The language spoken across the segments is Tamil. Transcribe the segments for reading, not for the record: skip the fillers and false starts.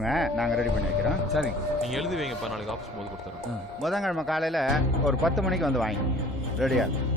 போங்க, நாங்கள் ரெடி பண்ணி வைக்கிறோம். சரிங்க. நீங்கள் எழுதி வைங்கப்பா, நாளைக்கு ஆஃபீஸ் போது கொடுத்துறோம். புதன்கிழமை காலையில் ஒரு 10 மணிக்கு வந்து வாங்கிங்க. ரெடியாக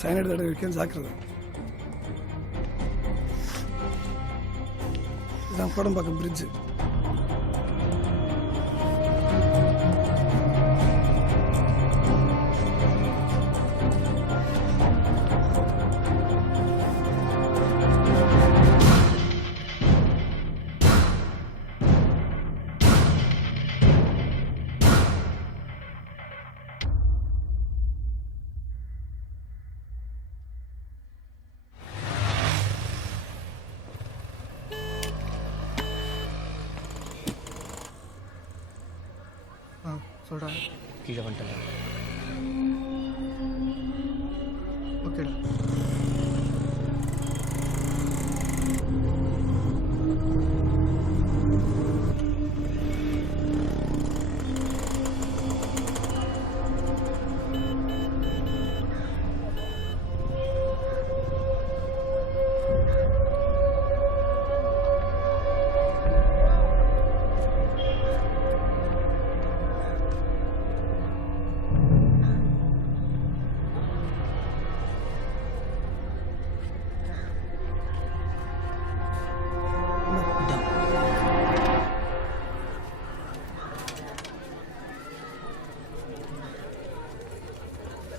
சைனட் தடவை வைக்க ஜாக்கிரதை. இதான் கோடம்பாக்கம் பிரிட்ஜு. சொல்கிறேன். கீழே வந்துட்டேன். ஓகேடா.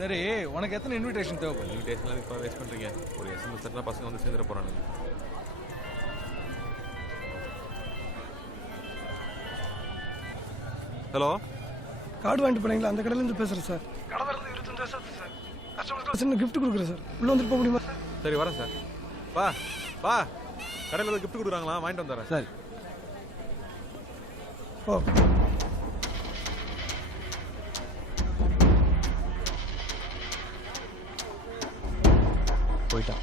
சரி, உனக்கு எத்தனை இன்விடேஷன் தேவைப்படும்? இன்விடேஷன்லாம் இப்போ வேஸ்ட் பண்ணுறீங்க. ஒரு எஸ்எம்எஸ் தட்டினா பசங்க வந்து சேர்ந்துட போகிறாங்க. ஹலோ, கார்டு வாங்கிட்டு போனீங்களா? அந்த கடையிலேருந்து பேசுகிறேன் சார். கடை இருந்து 25 வருஷம் சார். கஸ்டமருக்கு கிஃப்ட் கொடுக்குறேன் சார். உள்ளே வந்துட்டு போக முடியுமா சார்? சரி வரேன் சார். வா கடையில் ஏதோ கிஃப்ட் கொடுக்குறாங்களா, வாங்கிட்டு வந்துடுறேன். சரி. ஓ, போயிட்டான்.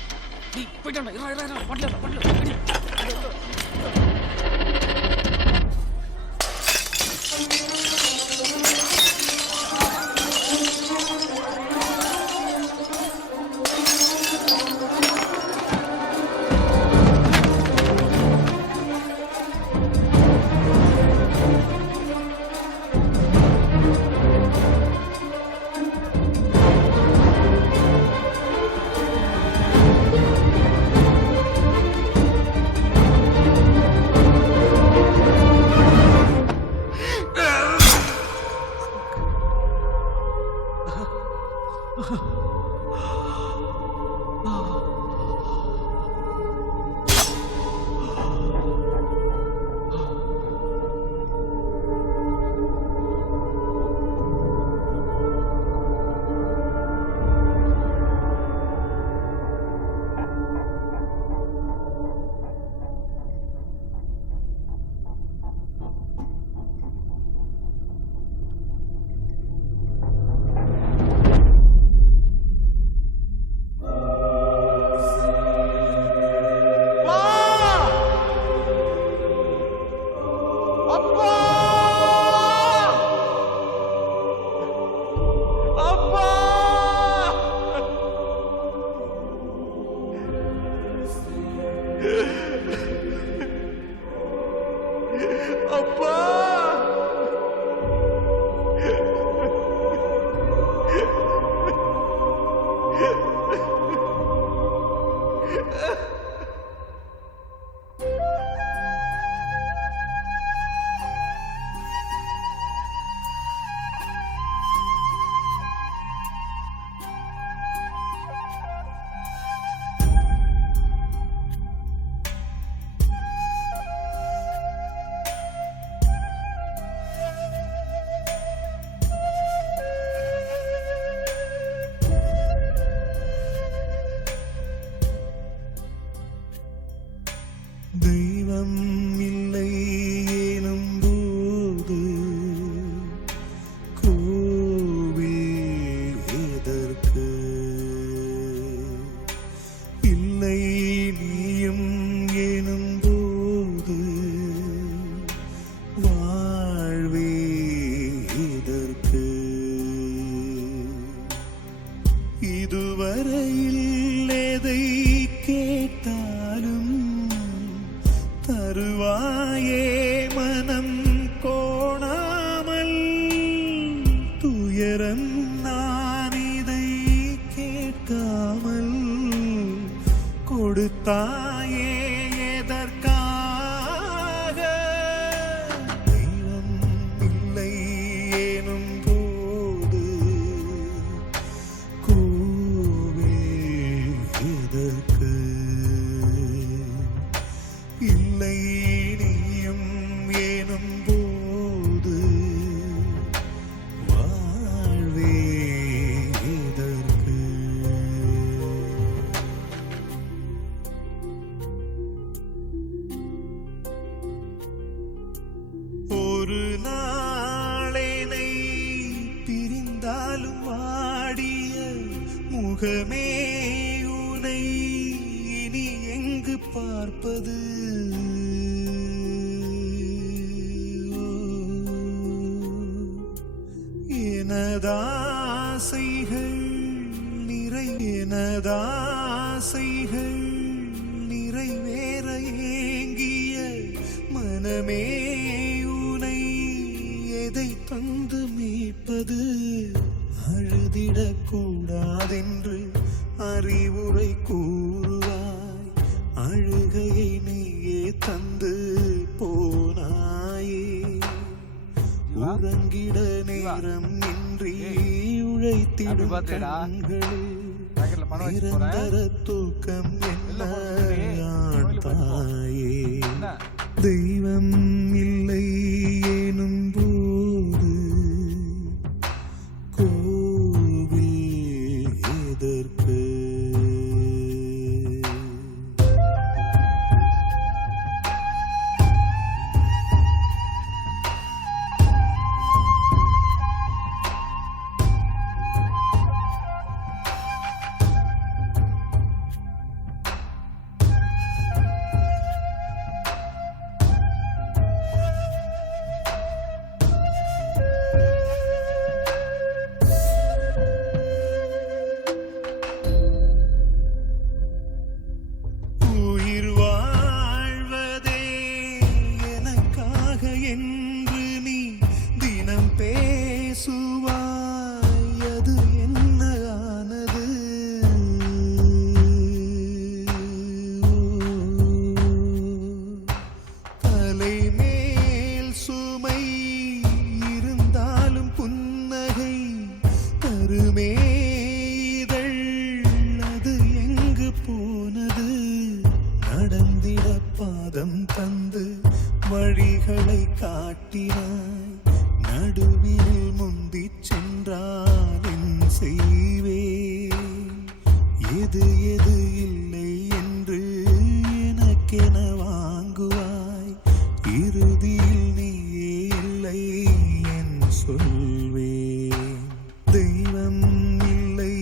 நேரம் நான் இதை கேட்காமல் கொடுத்தாயே எதற்காக தெய்வம் இல்லை எனும் போது கோவில் எதற்கு இல்லை நீயும் எனும் போது வாழ்வே எதற்கு ஒரு நாளேனை பிரிந்தாலும் வாடிய முகமே உனை இனி எங்கு பார்ப்பது எனதாசைகள் எனதாசைகள் நிறைவேற ஏங்கிய மனமே உனை எதை தந்து மீட்பது அழுதிடக்கூடாதென்று அறிவுரை கூறுவாய் அழுகையை நீயே தந்து போனாயே உறங்கிட நேரம் இன்றி உழைத்திடும் கண்களே நிரந்தர தூக்கம் என்ன தாயே தெய்வம் இல்லை எனும் போது கோவில் எதற்கு உயிர் வாழ்வதே எனக்காக என்று நீ தினம் பேசுவாய் அது என்ன ஆனது தலை மேல் சுமை இருந்தாலும் புன்னகை தருமே இதழ் அது எங்கு போனது நடந்திட பாதம் தந்து வழிகளை காட்டினாய் நடுவில் முந்திச் சென்றால் என் செய்வேன் எது எது இல்லை என்று எனக்கென வாங்குவாய் இறுதியில் நீயே இல்லை என் சொல்வேன் தெய்வம் இல்லை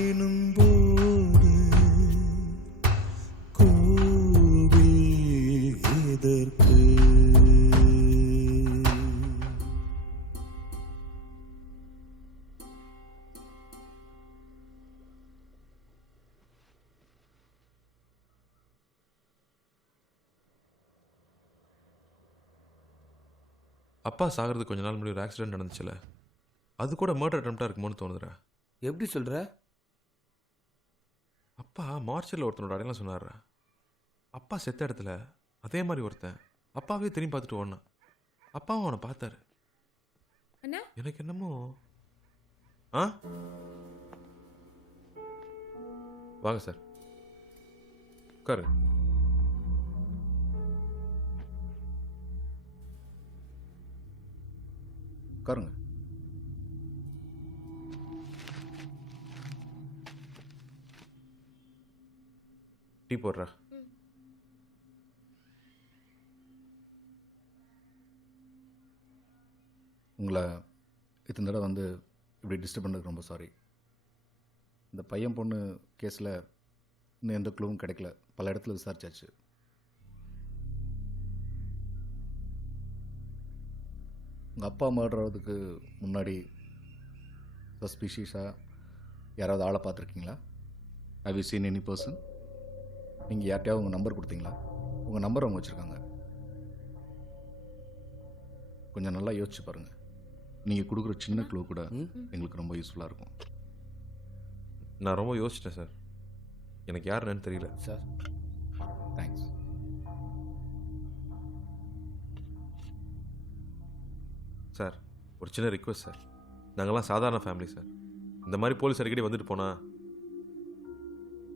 எனும் போது கோவில் எதற்கு அப்பா சாகிறதுக்கு கொஞ்ச நாள் முன்னாடி ஒரு ஆக்சிடென்ட் நடந்துச்சுல, அது கூட மர்டர் அட்டெம்ப்டாக இருக்குமோன்னு தோணுதுடா. எப்படி சொல்ற? அப்பா மார்ச்சரில் ஒருத்தனோட அடையாளம் சொன்னார்ரா. அப்பா செத்த இடத்துல அதே மாதிரி ஒருத்தன் அப்பாவே திரும்பி பார்த்துட்டு ஓடனான். அப்பாவும் அவனை பார்த்தாரு. அண்ணா எனக்கு என்னமோ ஆ வாங்க சார் உட்காரு. உட்காருங்க. டீ போடுறா. உங்களை இத்தனை தடவை வந்து இப்படி டிஸ்டர்ப் பண்ணதுக்கு ரொம்ப சாரி. இந்த பையன் பொண்ணு கேஸில் இன்னும் எந்த க்ளூவும் கிடைக்கல. பல இடத்துல விசாரிச்சாச்சு. உங்கள் அப்பா மர்டர் ஆகிறதுக்கு முன்னாடி சஸ்பிஷியஸாக யாராவது ஆளை பார்த்துருக்கீங்களா? Have you seen any person? நீங்கள் யார்கிட்டயாவது உங்கள் நம்பர் கொடுத்தீங்களா? உங்கள் நம்பர் அவங்க வச்சுருக்காங்க. கொஞ்சம் நல்லா யோசிச்சு பாருங்கள். நீங்கள் கொடுக்குற சின்ன க்ளூ கூட எங்களுக்கு ரொம்ப யூஸ்ஃபுல்லாக இருக்கும். நான் ரொம்ப யோசிச்சிட்டேன் சார். எனக்கு யாருன்னு தெரியல. Sir thanks. சார் ஒரு சின்ன ரிக்வெஸ்ட் சார். நாங்கள்லாம் சாதாரண ஃபேமிலி சார். இந்த மாதிரி போலீஸ் அடிக்கடி வந்துட்டு போனா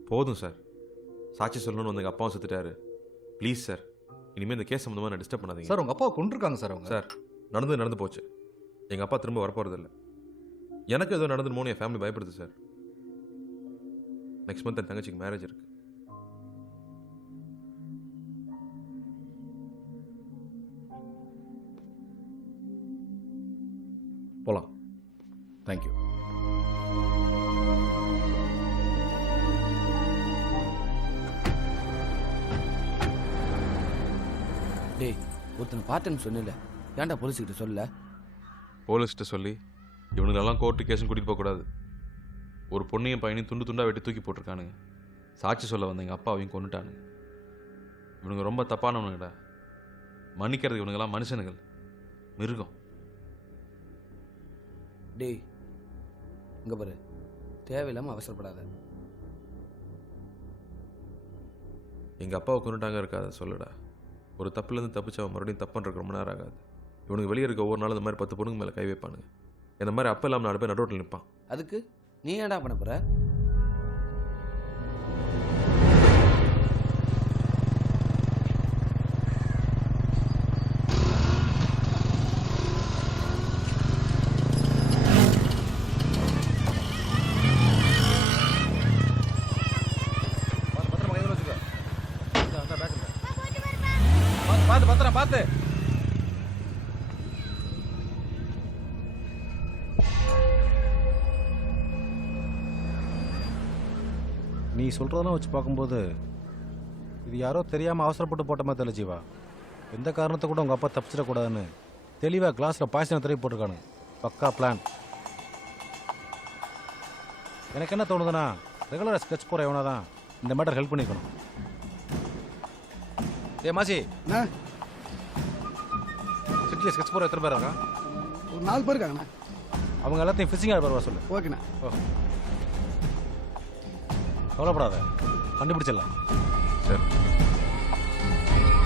போதும் சார். சாட்சி சொல்லணும்னு வந்து எங்கள் அப்பாவும் செத்துட்டாரு. ப்ளீஸ் சார், இனிமேல் இந்த கேஸ் சம்மந்தமாக நான் டிஸ்டர்ப் பண்ணாதீங்க சார் உங்கள் அப்பாவை கொண்டிருக்காங்க சார் அவங்க. சார். நடந்து போச்சு. எங்கள் அப்பா திரும்ப வரப்போகிறதில்ல. எனக்கு ஏதோ நடந்துருமோன்னு என் ஃபேமிலி பயப்படுது சார். நெக்ஸ்ட் மந்த் என் தங்கச்சிக்கு மேரேஜ் இருக்கு. போகலாம். தேங்க்யூ. டேய், ஒருத்தனை பார்த்தேன்னு சொன்னல, ஏன்டா போலீஸ்கிட்ட சொல்லல? போலீஸ்கிட்ட சொல்லி இவனுங்களெல்லாம் கோர்ட்டு கேஸும் கூட்டிகிட்டு போகக்கூடாது. ஒரு பொண்ணையும் பையனையும் துண்டு துண்டாக வெட்டி தூக்கி போட்டிருக்கானுங்க. சாட்சி சொல்ல வந்த எங்கள் அப்பாவையும் கொண்டுட்டானுங்க. இவனுங்க ரொம்ப தப்பானவனுங்கடா. மன்னிக்கிறது இவனுங்கெல்லாம் மனுஷனுங்கள், மிருகம். டேய், இங்கே பாரு, தேவையில்லாமல் அவசரப்படாத. எங்கள் அப்பாவை கொண்டுட்டாங்க இருக்காத சொல்லுடா. ஒரு தப்புலேருந்து தப்பிச்சு அவன் மறுபடியும் தப்பு பண்ணுறதுக்கு ரொம்ப நேரம் ஆகாது. இவனுக்கு வெளியே இருக்க ஒவ்வொரு நாளும் இந்த மாதிரி 10 பொண்ணுங்க மேலே கை வைப்பானுங்க. இந்த மாதிரி அப்போ இல்லாமல் 4 பேர் நடுரோட்டில் நிற்பான். அதுக்கு நீ ஏன்டா பண்ண போற? பார்த்து பத்திரம் பார்த்து. நீ சொல்கிறதெல்லாம் வச்சு பார்க்கும்போது இது யாரோ தெரியாமல் அவசரப்பட்டு போட்ட மாதிரி தெரியல ஜீவா. எந்த காரணத்தை கூட உங்கள் அப்பா தப்பிச்சிடக்கூடாதுன்னு தெளிவாக கிளாஸில் பாய்ச்சனை தடவி போட்டிருக்கானு. பக்கா பிளான். எனக்கு என்ன தோணுதுன்னா, ரெகுலராக ஸ்கெட்ச் போகிற எவனா தான் இந்த மேட்டர் ஹெல்ப் பண்ணிக்கணும். ஏ மாசி, சிட்டியில் ஸ்கெட்ச் போகிற எத்தனை பேர் இருக்கா? ஒரு 4 பேர் இருக்காங்கண்ணா. அவங்க எல்லாத்தையும் ஃபிஷிங் ஆட் வருவா சொல்லு. ஓகேண்ணா. கவலைப்படாத, கண்டுபிடிச்சிடலாம். சார்